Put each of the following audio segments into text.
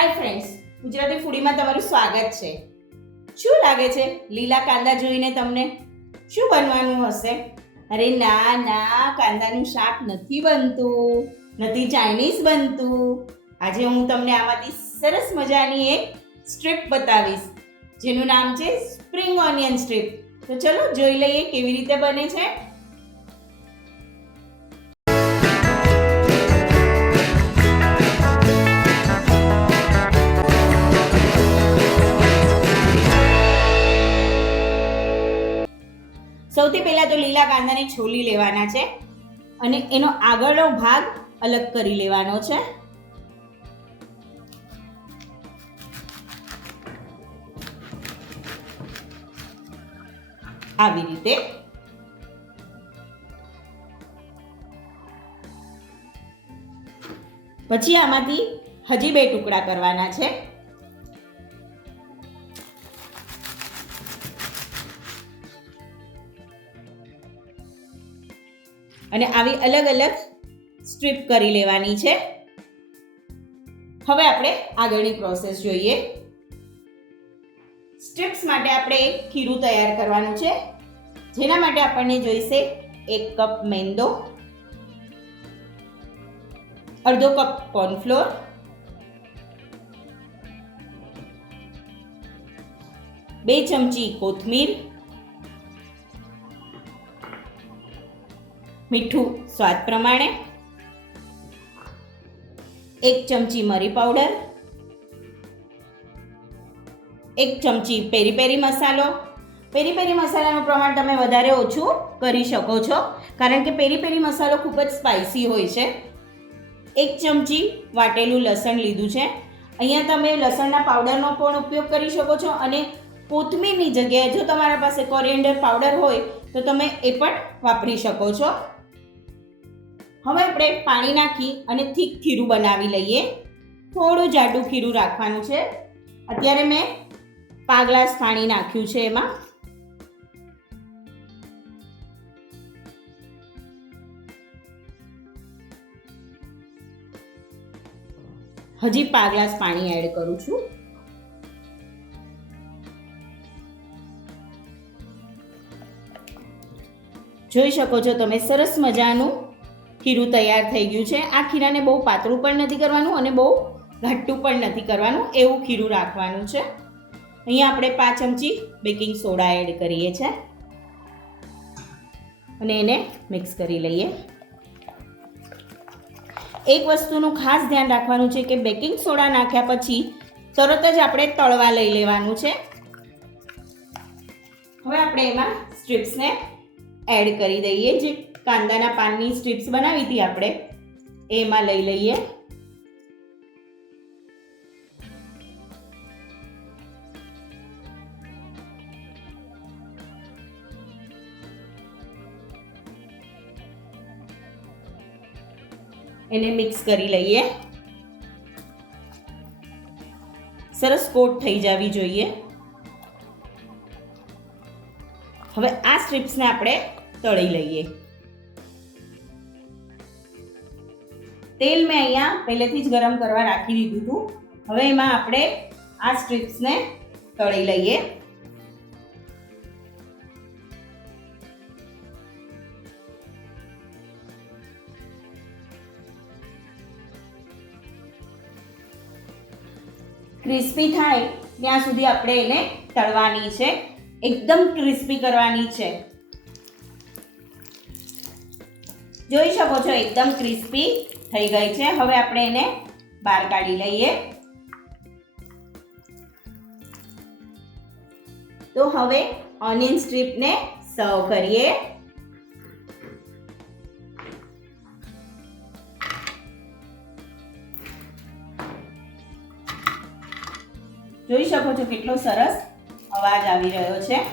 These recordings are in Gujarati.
હાય ફ્રેન્ડ્સ ગુજરાતી ફૂડીમાં તમારું સ્વાગત છે. શું લાગે છે? લીલા કાંદા જોઈને તમને? શું બનવાનું હશે? અરે ના ના, કાંદાનું શાક નથી બનતું, નથી ચાઇનીઝ બનતું. આજે હું તમને આમાંથી સરસ મજાની એક સ્ટ્રીપ બતાવીશ, જેનું નામ છે સ્પ્રિંગ ઓનિયન સ્ટ્રીપ તો ચલો જોઈ લઈએ કેવી રીતે બને છે. સૌથી પહેલા તો લીલા કાંદાને છોલી લેવાના છે અને એનો આગળનો ભાગ અલગ કરી લેવાનો છે. આવી રીતે. પછી આમાંથી હજી બે ટુકડા કરવાના છે. અને આવી અલગ અલગ સ્ટ્રીપ કરી લેવાની છે. હવે આપણે આગળની પ્રોસેસ જોઈએ. સ્ટ્રીપ્સ માટે આપણે ખીરું તૈયાર કરવાનું છે. જેના માટે આપણને જોઈશે એક કપ મેંદો, અડધો કપ કોર્નફ્લોર, બે ચમચી કોથમીર મીઠું સ્વાદ પ્રમાણે એક ચમચી મરી પાવડર, એક ચમચી પેરી પેરી મસાલો. પેરી પેરી મસાલાનું પ્રમાણ તમે વધારે ઓછું કરી શકો છો, કારણ કે પેરી પેરી મસાલો ખૂબ જ સ્પાઇસી હોય છે. એક ચમચી વાટેલું લસણ લીધું છે. અહીંયા તમે લસણના પાવડરનો પણ ઉપયોગ કરી શકો છો અને કોથમીરની જગ્યાએ જો તમારા પાસે કોરિએન્ડર પાવડર હોય તો તમે એ પણ વાપરી શકો છો. હવે આપણે પાણી નાખી અને થીક ખીરું બનાવી લઈએ. થોડું જાડું ખીરું રાખવાનું છે. અત્યારે મેં પા ગ્લાસ પાણી નાખ્યું છે એમાં. હજી પા ગ્લાસ પાણી એડ કરું છું. જોઈ શકો છો તમે સરસ મજાનું ખીરું તૈયાર થઈ ગયું છે. આ ખીરાને બહુ પાતળું પણ નથી કરવાનું અને બહુ ઘટ્ટું પણ નથી કરવાનું. એવું ખીરું રાખવાનું છે. અહીંયા આપણે પાંચ ચમચી બેકિંગ સોડા એડ કરીએ છીએ અને એને મિક્સ કરી લઈએ. એક વસ્તુનું ખાસ ધ્યાન રાખવાનું છે કે બેકિંગ સોડા નાખ્યા પછી તરત જ આપણે તળવા લઈ લેવાનું છે. હવે આપણે એમાં સ્ટ્રીપ્સને એડ કરી દઈએ જે કાંદાના પાનની સ્ટ્રીપ્સ બનાવી હતી આપણે. એમાં લઈ લઈએ. એને મિક્સ કરી લઈએ. સરસ કોટ થઈ જવી જોઈએ. હવે આ સ્ટ્રીપ્સને આપણે તળી લઈએ. તેલ મેં અહીંયા પહેલેથી જ ગરમ કરવા રાખી દીધું હતું. હવે એમાં આપણે આ સ્ટ્રીપ્સને તળી લઈએ. ક્રિસ્પી થાય ત્યાં સુધી આપણે એને તળવાની છે. એકદમ ક્રિસ્પી કરવાની છે. જોઈ શકો છો, એકદમ ક્રિસ્પી. થઈ ગઈ છે. હવે આપણે એને બહાર કાઢી લઈએ. તો હવે ઓનિયન સ્ટ્રીપને સર્વ કરીએ. જોઈ શકો છો કેટલો સરસ અવાજ આવી રહ્યો છે.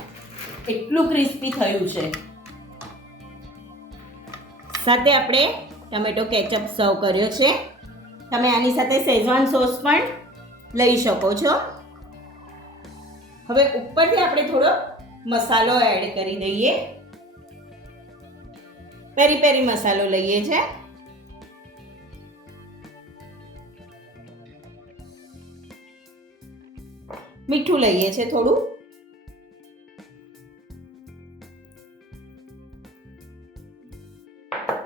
એટલું ક્રિસ્પી થયું છે. સાથે આપણે ટમેટો કેચઅપ સર્વ કર્યો છે. તમે આની સાથે શેઝવાન સોસ પણ લઈ શકો છો. હવે ઉપરથી આપણે થોડો મસાલો એડ કરી દઈએ. પેરી પેરી મસાલો લઈએ છે. મીઠું લઈએ છે થોડું.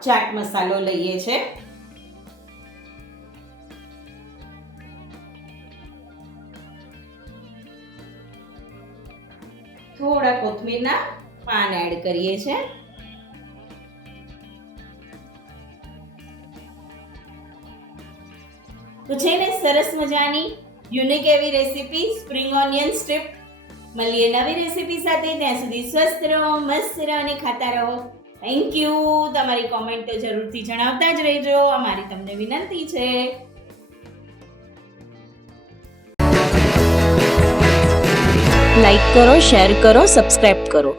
ચાટ મસાલો લઈએ છે. થોડા કોથમીરના પાન એડ કરીએ છે. તો છે ને સરસ મજાની યુનિક એવી રેસીપી સ્પ્રિંગ ઓનિયન સ્ટ્રીપ મળીએ નવી રેસીપી સાથે ત્યાં સુધી સ્વસ્થ રહો, મસ્ત રહો અને ખાતા રહો. થેન્ક યુ તમારી કોમેન્ટ તો જરૂરથી જણાવતા જ રહેજો. અમારી તમને વિનંતી છે. લાઈક કરો શેર કરો સબસ્ક્રાઇબ કરો.